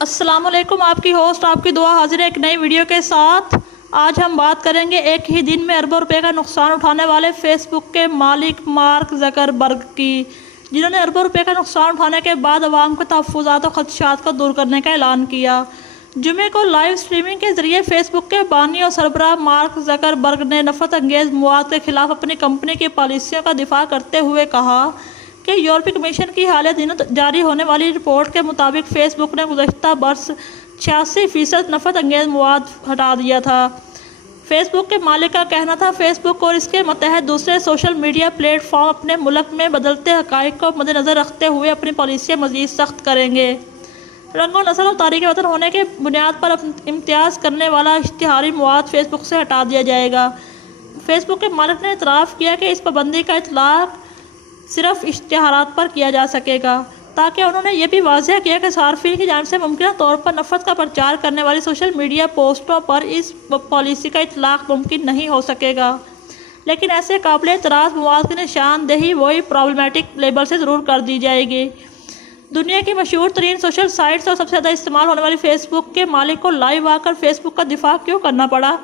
अस्सलामुअलैकुम, आपकी होस्ट आपकी दुआ हाजिर है एक नई वीडियो के साथ। आज हम बात करेंगे एक ही दिन में अरबों रुपए का नुकसान उठाने वाले फेसबुक के मालिक मार्क ज़करबर्ग की, जिन्होंने अरबों रुपए का नुकसान उठाने के बाद अवाम के तहफ़्फ़ुज़ात और ख़दशात को दूर करने का ऐलान किया। जुमे को लाइव स्ट्रीमिंग के ज़रिए फेसबुक के बानी और सरबराह मार्क ज़करबर्ग ने नफ़रत अंगेज़ मवाद के ख़िलाफ़ अपनी कंपनी की पॉलिसियों का दिफा करते हुए कहा कि यूरोपीय कमीशन की हालिया दिनों जारी होने वाली रिपोर्ट के मुताबिक फ़ेसबुक ने गुज़श्ता बरस 86% नफ़रत अंगेज़ मवाद हटा दिया था। फेसबुक के मालिक का कहना था फेसबुक और इसके मतहत दूसरे सोशल मीडिया प्लेटफॉर्म अपने मुल्क में बदलते हक़ाइक़ को मद्देनज़र रखते हुए अपनी पॉलिसियाँ मज़ीद सख्त करेंगे। रंगो नस्ल और तारीख़ वतन होने के बुनियाद पर इम्तियाज़ करने वाला इश्तिहारी मवाद फेसबुक से हटा दिया जाएगा। फेसबुक के मालिक ने इतराफ़ किया कि इस पाबंदी का इतलाक़ सिर्फ इश्तिहारात पर किया जा सकेगा, ताकि उन्होंने ये भी वाज़ेह किया कि सार्फिन की जानिब से मुमकिन तौर पर नफ़रत का प्रचार करने वाली सोशल मीडिया पोस्टों पर इस पॉलिसी का इतलाक़ मुमकिन नहीं हो सकेगा, लेकिन ऐसे काबिल एतराज़ मवाद की निशानदेही वही प्रॉब्लमेटिक लेबल से ज़रूर कर दी जाएगी। दुनिया की मशहूर तरीन सोशल साइट्स और सबसे ज़्यादा इस्तेमाल होने वाली फेसबुक के मालिक को लाइव आकर फेसबुक का दिफा क्यों करना पड़ा?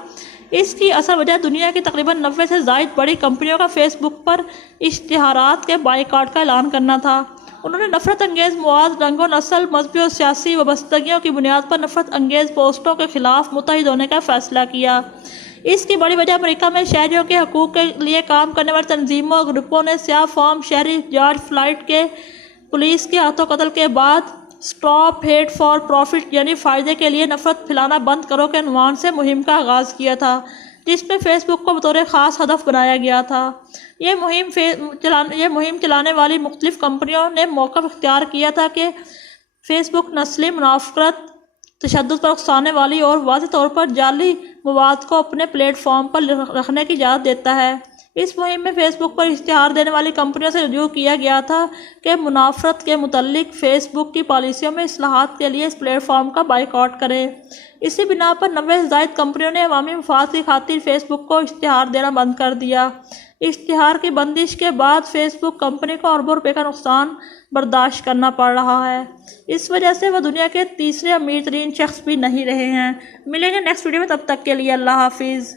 इसकी असल वजह दुनिया की तकरीबन 90 से ज़ायद बड़ी कंपनियों का फेसबुक पर इश्तिहारात के बाइकआउट का ऐलान करना था। उन्होंने नफ़रत अंगेज़ मवाद, रंगो नस्ल, मजहबी और सियासी वाबस्तगियों की बुनियाद पर नफ़रत अंगेज़ पोस्टों के ख़िलाफ़ मुत्तहिद होने का फ़ैसला किया। इसकी बड़ी वजह अमेरिका में शहरियों के हकूक़ के लिए काम करने वाली तंजीमों और ग्रुपों ने सियाह फार्म शहरी जॉर्ज फ्लॉयड के पुलिस के हाथों कत्ल के बाद स्टॉप हेट फॉर प्रॉफिट यानी फ़ायदे के लिए नफ़रत फैलाना बंद करो के उन्वान से मुहिम का आगाज़ किया था, जिसमें फ़ेसबुक को बतौर ख़ास हदफ बनाया गया था। ये मुहिम चलाने वाली मुख्तलिफ़ कंपनियों ने मौक़िफ़ इख्तियार किया था कि फ़ेसबुक नस्ली मुनाफ़रत, तशद्दुद पर उकसाने वाली और वाज़ेह तौर पर जाली मवाद को अपने प्लेटफॉर्म पर रखने की इजाज़त देता है। इस मुहिम में फ़ेसबुक पर इश्तिहार देने वाली कंपनियों से रुजू किया गया था कि मुनाफ़रत के मुतल्लिक फ़ेसबुक की पॉलिसियों में इस्लाहात के लिए इस प्लेटफॉर्म का बाइकआउट करें। इसी बिना पर 90 से ज़ायद कंपनियों ने अवामी मफाद की खातिर फ़ेसबुक को इश्तिहार देना बंद कर दिया। इश्तिहार की बंदिश के बाद फ़ेसबुक कंपनी को अरबों रुपए का नुकसान बर्दाश्त करना पड़ रहा है। इस वजह से वह दुनिया के तीसरे अमीर तरीन शख्स भी नहीं रहे हैं। मिलेंगे नेक्स्ट वीडियो में, तब तक के लिए अल्लाह हाफिज़।